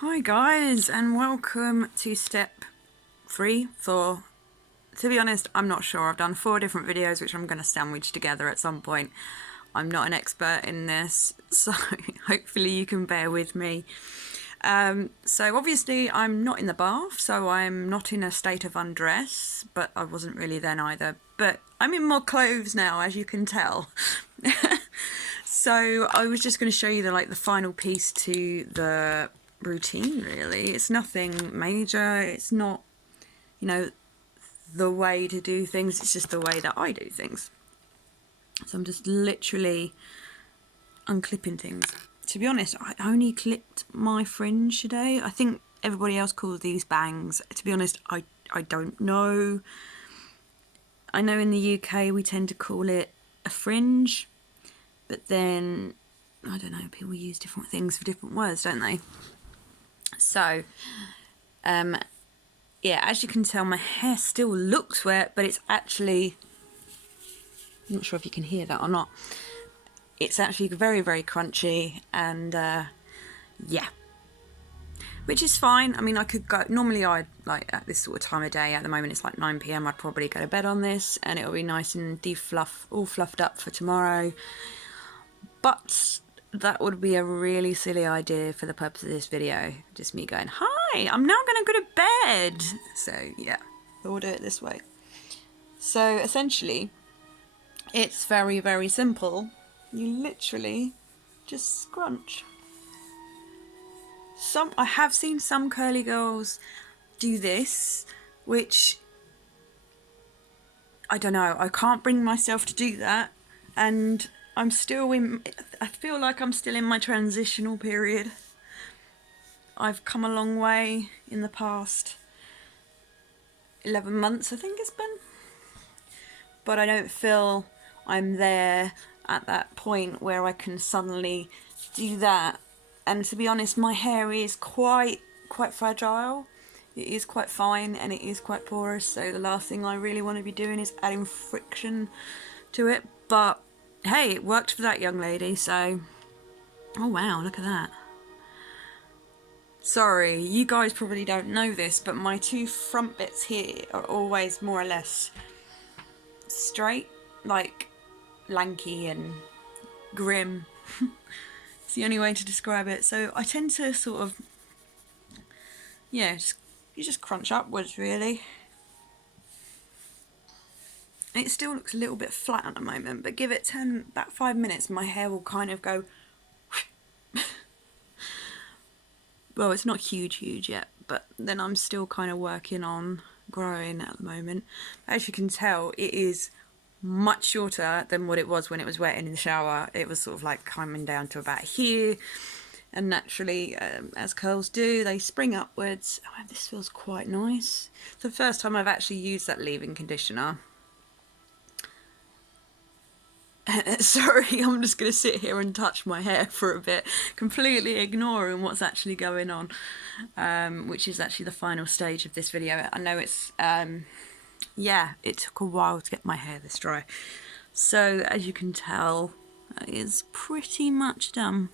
Hi guys, and welcome to step 3 for, to be honest, I'm not sure. I've done 4 different videos which I'm going to sandwich together at some point. I'm not an expert in this, so hopefully you can bear with me. So obviously I'm not in the bath, so I'm not in a state of undress, but I wasn't really then either. But I'm in more clothes now, as you can tell. So I was just going to show you the final piece to the routine, really. It's nothing major. It's not, the way to do things. It's just the way that I do things. So I'm just literally unclipping things. To be honest, I only clipped my fringe today. I think everybody else calls these bangs. To be honest, I don't know. I know in the UK we tend to call it a fringe, but then, I don't know, people use different things for different words, don't they? So, yeah, as you can tell, my hair still looks wet, but it's actually, I'm not sure if you can hear that or not. It's actually very, very crunchy, and yeah, which is fine. I mean, I could go, normally I'd, at this sort of time of day, at the moment it's like 9 PM, I'd probably go to bed on this, and it'll be nice and all fluffed up for tomorrow. But that would be a really silly idea for the purpose of this video. Just me going, hi, I'm now going to go to bed. So yeah, we'll do it this way. So essentially, it's very, very simple. You literally just scrunch. I have seen some curly girls do this, which, I don't know, I can't bring myself to do that. And I feel like I'm still in my transitional period. I've come a long way in the past 11 months, I think it's been. But I don't feel I'm there at that point where I can suddenly do that. And to be honest, my hair is quite fragile. It is quite fine and it is quite porous, so the last thing I really want to be doing is adding friction to it. But hey, it worked for that young lady, so... Oh wow, look at that. Sorry, you guys probably don't know this, but my 2 front bits here are always more or less straight, like lanky and grim. It's the only way to describe it. So I tend to sort of, yeah, you just crunch upwards really. It still looks a little bit flat at the moment, but give it about 5 minutes, my hair will kind of go. Well, it's not huge yet, but then I'm still kind of working on growing at the moment. As you can tell, it is much shorter than what it was when it was wet in the shower. It was sort of like coming down to about here, and naturally, as curls do, they spring upwards. Oh, this feels quite nice. It's the first time I've actually used that leave-in conditioner. Sorry, I'm just going to sit here and touch my hair for a bit, completely ignoring what's actually going on, which is actually the final stage of this video. I know it's, yeah, it took a while to get my hair this dry. So, as you can tell, it is pretty much done.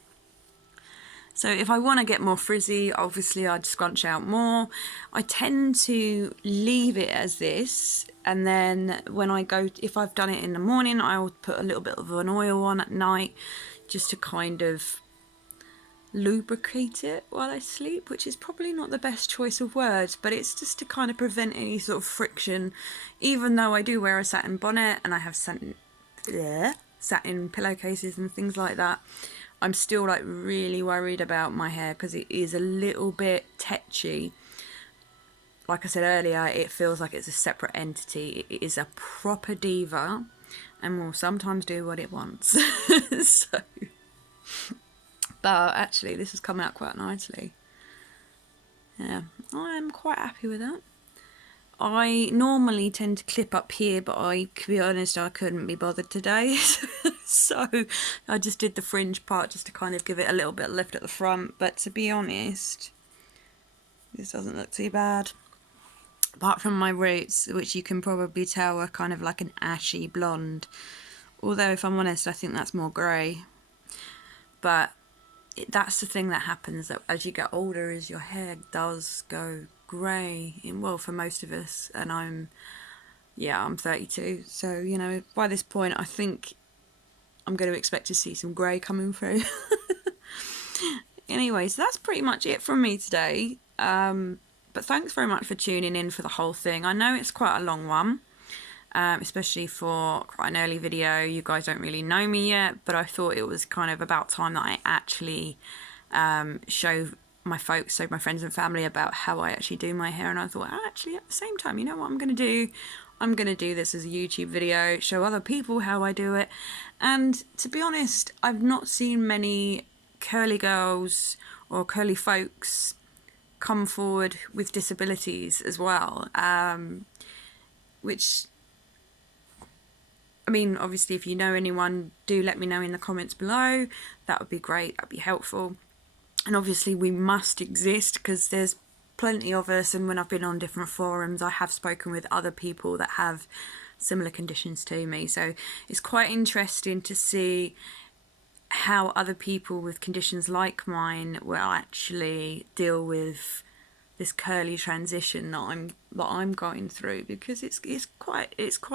So if I want to get more frizzy, obviously I'd scrunch out more. I tend to leave it as this, and then when I go, if I've done it in the morning, I'll put a little bit of an oil on at night just to kind of lubricate it while I sleep, which is probably not the best choice of words, but it's just to kind of prevent any sort of friction. Even though I do wear a satin bonnet and I have satin pillowcases and things like that, I'm still like really worried about my hair because it is a little bit tetchy. Like I said earlier, it feels like it's a separate entity. It is a proper diva and will sometimes do what it wants. So, but actually this has come out quite nicely. Yeah, I'm quite happy with that. I normally tend to clip up here, but to be honest, I couldn't be bothered today. So I just did the fringe part just to kind of give it a little bit of lift at the front. But to be honest, this doesn't look too bad. Apart from my roots, which you can probably tell are kind of like an ashy blonde. Although, if I'm honest, I think that's more grey. But that's the thing that happens, that as you get older, is your hair does go grey, well, for most of us. And I'm 32, so, you know, by this point I think I'm going to expect to see some grey coming through. Anyway, so that's pretty much it from me today. But thanks very much for tuning in for the whole thing. I know it's quite a long one, especially for quite an early video. You guys don't really know me yet, but I thought it was kind of about time that I actually show my folks, so my friends and family, about how I actually do my hair. And I thought, actually, at the same time, you know what I'm going to do? I'm going to do this as a YouTube video, show other people how I do it. And to be honest, I've not seen many curly girls or curly folks come forward with disabilities as well, which, I mean, obviously if you know anyone, do let me know in the comments below. That would be great, that'd be helpful. And obviously we must exist, because there's plenty of us, and when I've been on different forums I have spoken with other people that have similar conditions to me, so it's quite interesting to see how other people with conditions like mine will actually deal with this curly transition that I'm going through, because it's quite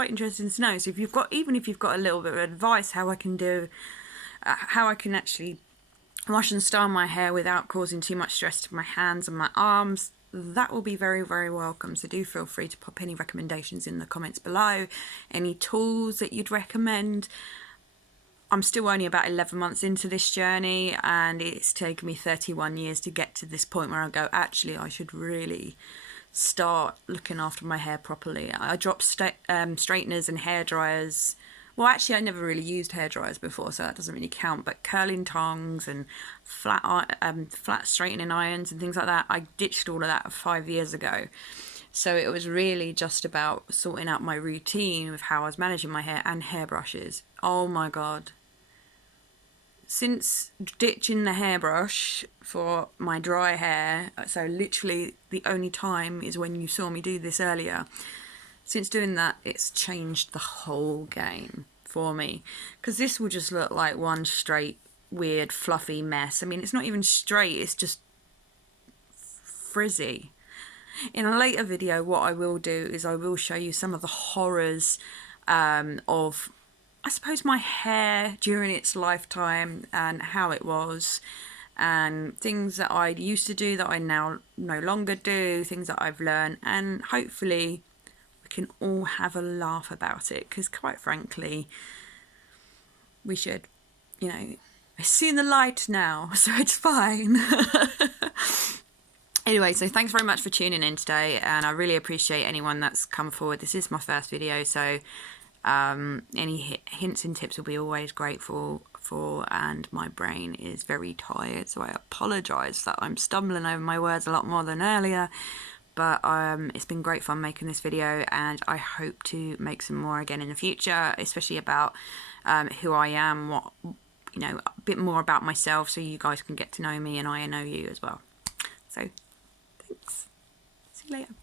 interesting to know. So if you've got, even if you've got a little bit of advice how I can actually wash and style my hair without causing too much stress to my hands and my arms, that will be very, very welcome. So do feel free to pop any recommendations in the comments below, any tools that you'd recommend. I'm still only about 11 months into this journey, and it's taken me 31 years to get to this point where I go, actually, I should really start looking after my hair properly. I dropped straighteners and hair dryers. Well, actually, I never really used hair dryers before, so that doesn't really count. But curling tongs and flat straightening irons and things like that, I ditched all of that 5 years ago. So it was really just about sorting out my routine with how I was managing my hair, and hairbrushes. Oh my God. Since ditching the hairbrush for my dry hair, so literally the only time is when you saw me do this earlier, since doing that, it's changed the whole game for me. Because this will just look like one straight, weird, fluffy mess. I mean, it's not even straight, it's just frizzy. In a later video, what I will do is I will show you some of the horrors of, I suppose, my hair during its lifetime, and how it was, and things that I used to do that I now no longer do, things that I've learned, and hopefully we can all have a laugh about it, because quite frankly, we should, you know, I've seen the light now, so it's fine. Anyway, so thanks very much for tuning in today, and I really appreciate anyone that's come forward. This is my first video, so any hints and tips will be always grateful for, and my brain is very tired, so I apologise that I'm stumbling over my words a lot more than earlier, but it's been great fun making this video, and I hope to make some more again in the future, especially about who I am, what, you know, a bit more about myself, so you guys can get to know me and I know you as well. So thanks, see you later.